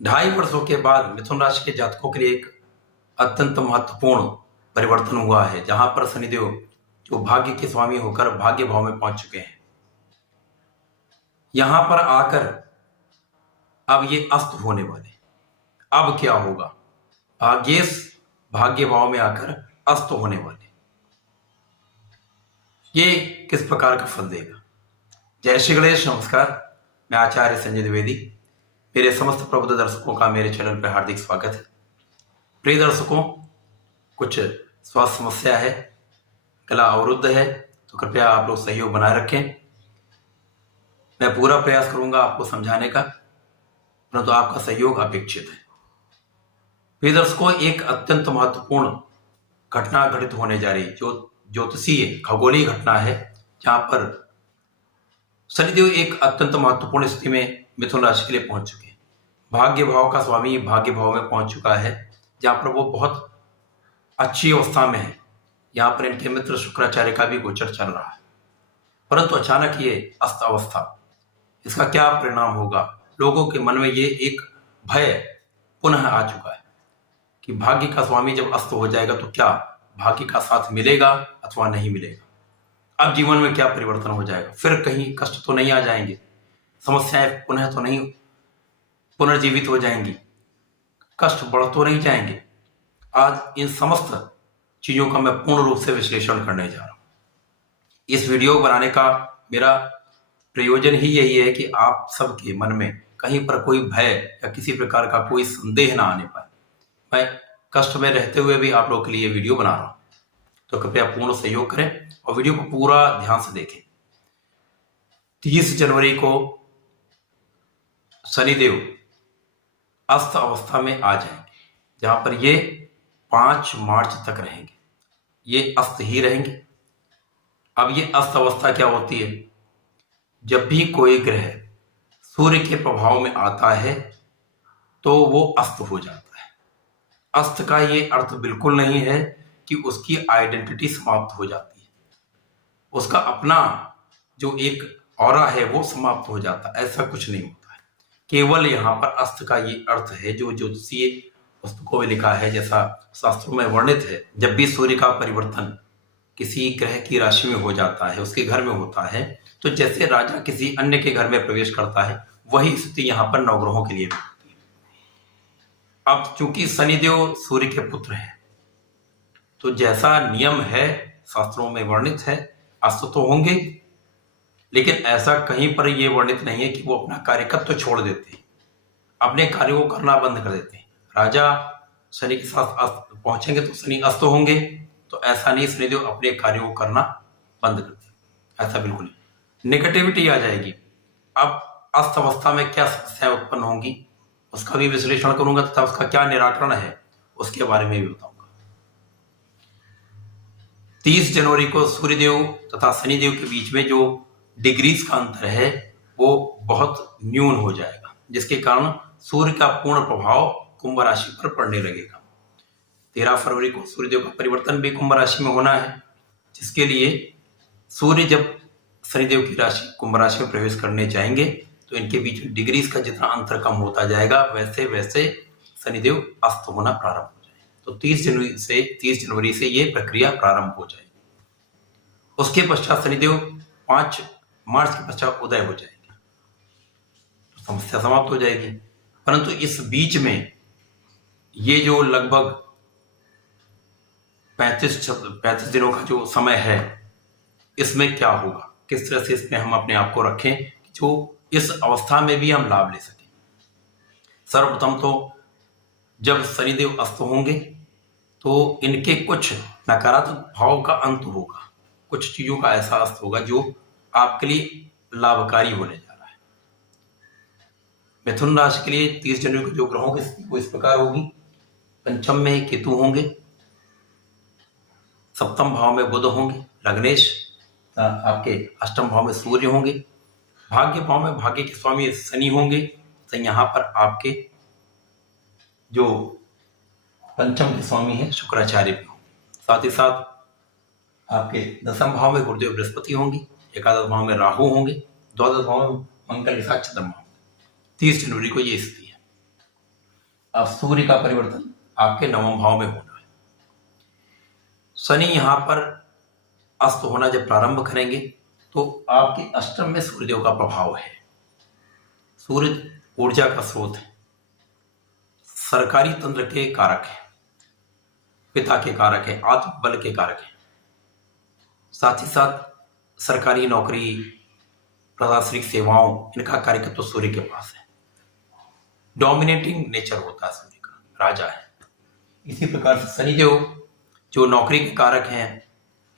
2.5 वर्षों के बाद मिथुन राशि के जातकों के लिए एक अत्यंत महत्वपूर्ण परिवर्तन हुआ है, जहां पर शनिदेव जो भाग्य के स्वामी होकर भाग्य भाव में पहुंच चुके हैं। यहां पर आकर अब ये अस्त होने वाले। अब क्या होगा? भाग्येश भाग्य भाव में आकर अस्त होने वाले। ये किस प्रकार का फल देगा? जय श्री गणेश। नमस्कार, मैं आचार्य संजय द्विवेदी। मेरे समस्त प्रबुद्ध दर्शकों का मेरे चैनल पर हार्दिक स्वागत है। प्रिय दर्शकों, कुछ स्वास्थ्य समस्या है, गला अवरुद्ध है, तो कृपया आप लोग सहयोग बनाए रखें। मैं पूरा प्रयास करूंगा आपको समझाने का, परंतु आपका सहयोग अपेक्षित है। प्रिय दर्शकों, एक अत्यंत महत्वपूर्ण घटना घटित होने जा रही, जो ज्योतिषीय खगोलीय घटना है, जहां पर शनिदेव एक अत्यंत महत्वपूर्ण स्थिति में मिथुन राशि के लिए पहुंच चुके हैं। भाग्य भाव का स्वामी भाग्य भाव में पहुंच चुका है, जहां पर वो बहुत अच्छी अवस्था में है। यहाँ पर इनके मित्र शुक्राचार्य का भी गोचर चल रहा है, परंतु अचानक ये अस्त अवस्था, इसका क्या परिणाम होगा? लोगों के मन में ये एक भय पुनः आ चुका है कि भाग्य का स्वामी जब अस्त हो जाएगा तो क्या भाग्य का साथ मिलेगा अथवा नहीं मिलेगा? अब जीवन में क्या परिवर्तन हो जाएगा? फिर कहीं कष्ट तो नहीं आ जाएंगे? समस्याएं पुनः तो नहीं पुनर्जीवित हो जाएंगी? कष्ट बढ़ तो नहीं जाएंगे? आज इन समस्त चीजों का मैं पूर्ण रूप से विश्लेषण करने जा रहा हूं। इस वीडियो बनाने का मेरा प्रयोजन ही यही है कि आप सबके मन में कहीं पर कोई भय या किसी प्रकार का कोई संदेह ना आने पाए। मैं कष्ट में रहते हुए भी आप लोगों के लिए वीडियो बना रहा हूं, तो कृपया पूर्ण सहयोग करें और वीडियो को पूरा ध्यान से देखें। 30 जनवरी को शनिदेव अस्त अवस्था में आ जाएंगे, जहां पर ये 5 मार्च तक रहेंगे। ये अस्त ही रहेंगे। अब ये अस्त अवस्था क्या होती है? जब भी कोई ग्रह सूर्य के प्रभाव में आता है तो वो अस्त हो जाता है। अस्त का ये अर्थ बिल्कुल नहीं है कि उसकी आइडेंटिटी समाप्त हो जाती है, उसका अपना जो एक ऑरा है वो समाप्त हो जाता है। ऐसा कुछ नहीं होता है। केवल यहाँ पर अस्त का ये अर्थ है जो ज्योतिषीय पुस्तकों में लिखा है, जैसा शास्त्रों में वर्णित है। जब भी सूर्य का परिवर्तन किसी ग्रह की राशि में हो जाता है, उसके घर में होता है, तो जैसे राजा किसी अन्य के घर में प्रवेश करता है, वही स्थिति यहाँ पर नवग्रहों के लिए भी होती है। अब चूंकि शनिदेव सूर्य के पुत्र हैं, तो जैसा नियम है शास्त्रों में वर्णित है, अस्त तो होंगे, लेकिन ऐसा कहीं पर यह वर्णित नहीं है कि वो अपना कार्यकर्तव तो छोड़ देते हैं, अपने कार्यों को करना बंद कर देते हैं। राजा शनि के साथ अस्त पहुंचेंगे तो शनि अस्त होंगे, तो ऐसा नहीं शनिदेव अपने कार्यों को करना बंद कर दें, ऐसा बिल्कुल नहीं। नेगेटिविटी आ जाएगी। अब अस्त अवस्था में क्या समस्याएं उत्पन्न होंगी उसका भी विश्लेषण करूंगा, तथा उसका क्या निराकरण है उसके बारे में भी बताऊंगा। 30 जनवरी को सूर्यदेव तथा शनिदेव के बीच में जो डिग्रीज का अंतर है वो बहुत न्यून हो जाएगा, जिसके कारण सूर्य का पूर्ण प्रभाव कुंभ राशि पर पड़ने लगेगा। 13 फरवरी को सूर्यदेव का परिवर्तन भी कुंभ राशि में होना है, जिसके लिए सूर्य जब शनिदेव की राशि कुंभ राशि में प्रवेश करने जाएंगे तो इनके बीच में डिग्रीज का जितना अंतर कम होता जाएगा, वैसे वैसे शनिदेव अस्त होना प्रारंभ हो जाए। तो 30 जनवरी से ये प्रक्रिया प्रारंभ हो जाएगी। उसके पश्चात शनिदेव 5 मार्च के पश्चात उदय हो जाएंगे, तो समस्या समाप्त हो जाएगी। परंतु इस बीच में ये जो लगभग 35 दिनों का जो समय है, इसमें क्या होगा, किस तरह से इसमें हम अपने आप को रखें जो इस अवस्था में भी हम लाभ ले सकें। सर्वप्रथम तो जब शनिदेव अस्त होंगे तो इनके कुछ नकारात्मक भाव का अंत होगा, कुछ चीजों का ऐसा अस्त होगा जो आपके लिए लाभकारी होने जा रहा है। मिथुन राशि के लिए 30 जनवरी को जो ग्रहों की स्थिति वो इस प्रकार होगी। पंचम में केतु होंगे, सप्तम भाव में बुध होंगे, लग्नेश आपके अष्टम भाव में सूर्य होंगे, भाग्य भाव में भाग्य के स्वामी शनि होंगे, तो यहाँ पर आपके जो पंचम के स्वामी हैं शुक्राचार्य भी होंगे। साथ ही साथ आपके दसम भाव में गुरुदेव बृहस्पति होंगे, एकादश भाव में राहु होंगे, द्वादश भाव में मंगल के साथ चंद्रमा होंगे। 30 जनवरी को ये स्थिति है। अब सूर्य का परिवर्तन आपके नवम भाव में होना है। शनि यहाँ पर अस्त होना जब प्रारंभ करेंगे तो आपके अष्टम में सूर्यदेव का प्रभाव है। सूर्य ऊर्जा का स्रोत है, सरकारी तंत्र के कारक है, पिता के कारक है, आत्मबल के कारक है। साथ ही साथ सरकारी नौकरी, प्रशासनिक सेवाओं, इनका कार्यकत्व तो सूर्य के पास है। डोमिनेटिंग नेचर होता है सूर्य का, राजा है। इसी प्रकार से शनिदेव जो नौकरी के कारक हैं,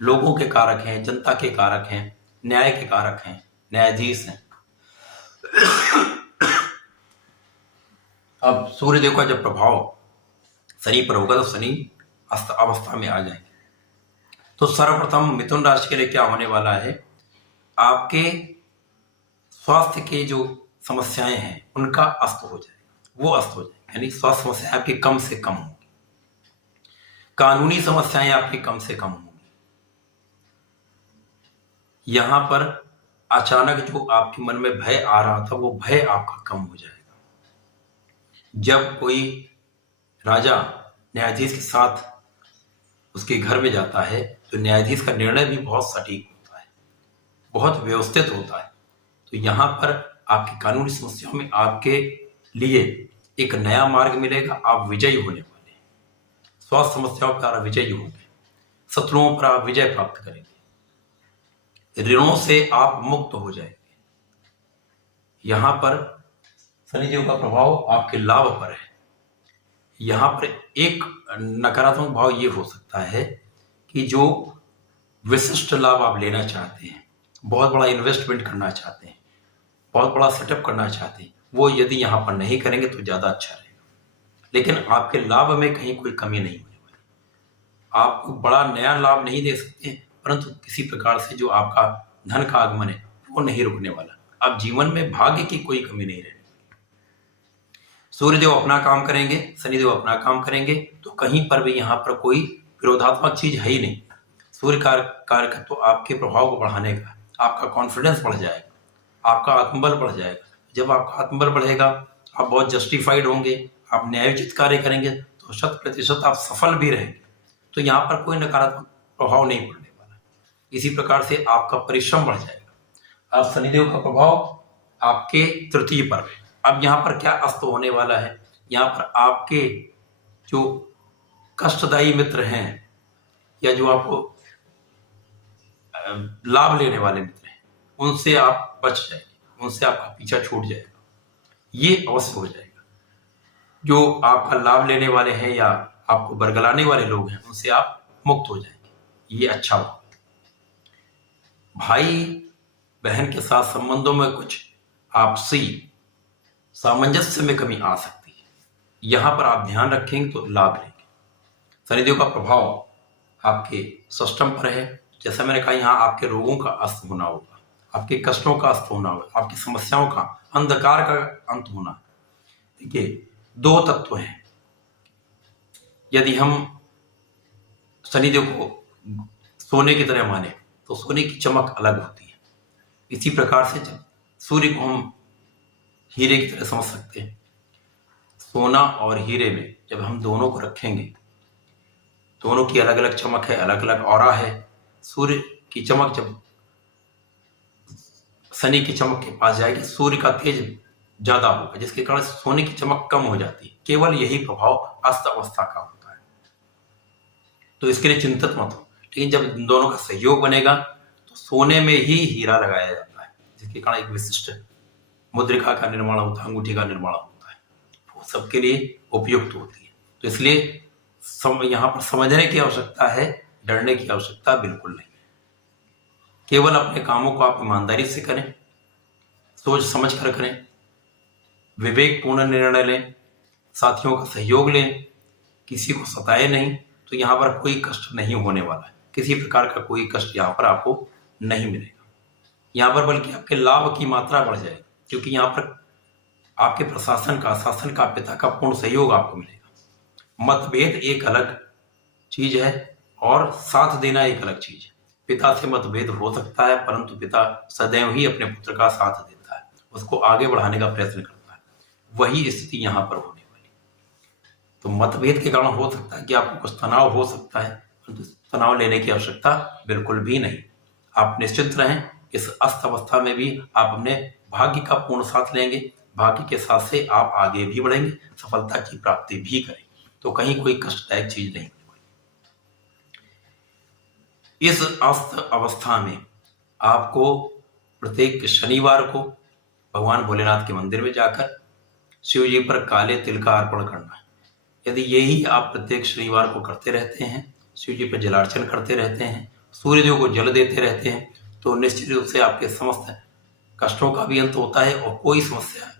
लोगों के कारक हैं, जनता के कारक हैं, न्याय के कारक हैं, न्यायाधीश हैं। अब सूर्यदेव का जब प्रभाव शनि पर होगा तो शनि अस्त अवस्था में आ जाएंगे। तो सर्वप्रथम मिथुन राशि के लिए क्या होने वाला है, आपके स्वास्थ्य के जो समस्याएं हैं उनका अस्त हो जाएगा, वो अस्त हो जाएगा, यानी स्वास्थ्य समस्याएं आपकी कम से कम होंगी, कानूनी समस्याएं आपकी कम से कम होंगी। यहां पर अचानक जो आपके मन में भय आ रहा था वो भय आपका कम हो जाएगा। जब कोई राजा न्यायाधीश के साथ उसके घर में जाता है तो न्यायाधीश का निर्णय भी बहुत सटीक होता है, बहुत व्यवस्थित होता है। तो यहाँ पर आपकी कानूनी समस्याओं में आपके लिए एक नया मार्ग मिलेगा, आप विजयी होने वाले हैं। स्वास्थ्य समस्याओं पर आप विजयी होंगे, शत्रुओं पर आप विजय प्राप्त करेंगे, ऋणों से आप मुक्त हो जाएंगे। यहाँ पर शनिदेव का प्रभाव आपके लाभ पर है। यहाँ पर एक नकारात्मक भाव ये हो सकता है कि जो विशिष्ट लाभ आप लेना चाहते हैं, बहुत बड़ा इन्वेस्टमेंट करना चाहते हैं, बहुत बड़ा सेटअप करना चाहते हैं, वो यदि यहाँ पर नहीं करेंगे तो ज़्यादा अच्छा रहेगा। लेकिन आपके लाभ में कहीं कोई कमी नहीं होने वाली। आपको बड़ा नया लाभ नहीं दे सकते, परंतु किसी प्रकार से जो आपका धन का आगमन है वो नहीं रुकने वाला। अब जीवन में भाग्य की कोई कमी नहीं रहने। सूर्यदेव अपना काम करेंगे, शनिदेव अपना काम करेंगे, तो कहीं पर भी यहाँ पर कोई विरोधात्मक चीज है ही नहीं। सूर्य कारक तो आपके प्रभाव को बढ़ाने का, आपका कॉन्फिडेंस बढ़ जाएगा, आपका आत्मबल बढ़ जाएगा। जब आपका आत्मबल बढ़ेगा, आप बहुत जस्टिफाइड होंगे, आप न्यायोचित कार्य करेंगे तो 100% आप सफल भी रहेंगे। तो यहाँ पर कोई नकारात्मक प्रभाव नहीं पड़ने वाला। इसी प्रकार से आपका परिश्रम बढ़ जाएगा। अब शनिदेव का प्रभाव आपके तृतीय पर है। अब यहाँ पर क्या अस्त होने वाला है, यहाँ पर आपके जो कष्टदायी मित्र हैं या जो आपको लाभ लेने वाले मित्र हैं, उनसे आप बच जाएंगे, उनसे आपका पीछा छूट जाएगा, ये अवश्य हो जाएगा। जो आपका लाभ लेने वाले हैं या आपको बरगलाने वाले लोग हैं, उनसे आप मुक्त हो जाएंगे, ये अच्छा होगा। भाई बहन के साथ संबंधों में कुछ आपसी सामंजस्य में कमी आ सकती है, यहां पर आप ध्यान रखेंगे तो लाभ लेंगे। शनिदेव का प्रभाव आपके षष्ठम पर है। जैसा मैंने कहा, यहाँ आपके रोगों का अस्त होना होगा, आपके कष्टों का अस्त होना होगा, आपकी समस्याओं का, अंधकार का अंत होना। देखिए, दो तत्व हैं। यदि हम शनिदेव को सोने की तरह माने तो सोने की चमक अलग होती है। इसी प्रकार से जब सूर्य को हम हीरे की तरह समझ सकते हैं, सोना और हीरे में जब हम दोनों को रखेंगे, दोनों की अलग अलग चमक है, अलग अलग ऑरा है। सूर्य की चमक जब शनि की चमक के पास जाएगी, सूर्य का तेज ज्यादा होगा, जिसके कारण सोने की चमक कम हो जाती है। केवल यही प्रभाव अस्त अवस्था का होता है, तो इसके लिए चिंतित मत हो। लेकिन जब दोनों का सहयोग बनेगा तो सोने में ही हीरा लगाया जाता है, जिसके कारण एक विशिष्ट मुद्रिका का निर्माण होता है, अंगूठी का निर्माण होता है, वो सबके लिए उपयुक्त होती है। तो इसलिए यहाँ पर समझने की आवश्यकता है, डरने की आवश्यकता बिल्कुल नहीं है। केवल अपने कामों को आप ईमानदारी से करें, सोच समझ कर करें, विवेकपूर्ण निर्णय लें, साथियों का सहयोग लें, किसी को सताए नहीं, तो यहाँ पर कोई कष्ट नहीं होने वाला है। किसी प्रकार का कोई कष्ट यहाँ पर आपको नहीं मिलेगा। यहाँ पर बल्कि आपके लाभ की मात्रा बढ़ जाएगी, क्योंकि यहाँ पर आपके प्रशासन का, शासन का, पिता का पूर्ण सहयोग आपको मिलेगा। मतभेद एक अलग चीज है और साथ देना एक अलग चीज है। पिता से मतभेद हो सकता है, परंतु पिता सदैव ही अपने पुत्र का साथ देता है, उसको आगे बढ़ाने का प्रयत्न करता है। वही स्थिति यहाँ पर होने वाली। तो मतभेद के कारण हो सकता है कि आपको कुछ तनाव हो सकता है, परंतु तनाव लेने की आवश्यकता बिल्कुल भी नहीं। आप निश्चिंत रहें, इस अस्त अवस्था में भी आप अपने भाग्य का पूर्ण साथ लेंगे। भाग्य के साथ से आप आगे भी बढ़ेंगे, सफलता की प्राप्ति भी करेंगे। तो कहीं कोई कष्टदायक चीज नहीं होने वाली। इस अस्त अवस्था में आपको प्रत्येक शनिवार को भगवान भोलेनाथ के मंदिर में जाकर शिव जी पर काले तिल का अर्पण करना है। यदि यही आप प्रत्येक शनिवार को करते रहते हैं, शिव जी पर जलार्चन करते रहते हैं, सूर्यदेव को जल देते रहते हैं, तो निश्चित रूप से आपके समस्त कष्टों का भी अंत होता है और कोई समस्या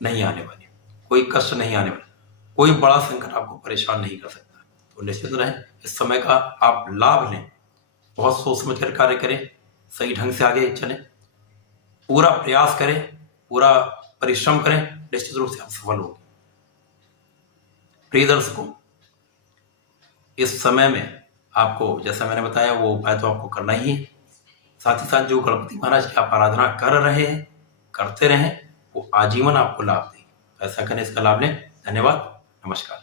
नहीं आने वाली, कोई कष्ट नहीं आने वाला, कोई बड़ा संकट आपको परेशान नहीं कर सकता। तो निश्चित रहें, इस समय का आप लाभ लें, बहुत सोच समझ कर कार्य करें, सही ढंग से आगे चलें, पूरा प्रयास करें, पूरा परिश्रम करें, निश्चित रूप से आप सफल होंगे। प्रिय दर्शकों, इस समय में आपको जैसा मैंने बताया वो उपाय तो आपको करना ही है। साथ ही साथ जो गणपति महाराज की आप आराधना कर रहे हैं, करते रहें, वो आजीवन आपको लाभ देगी। ऐसा करें, इसका लाभ लें। धन्यवाद, नमस्कार।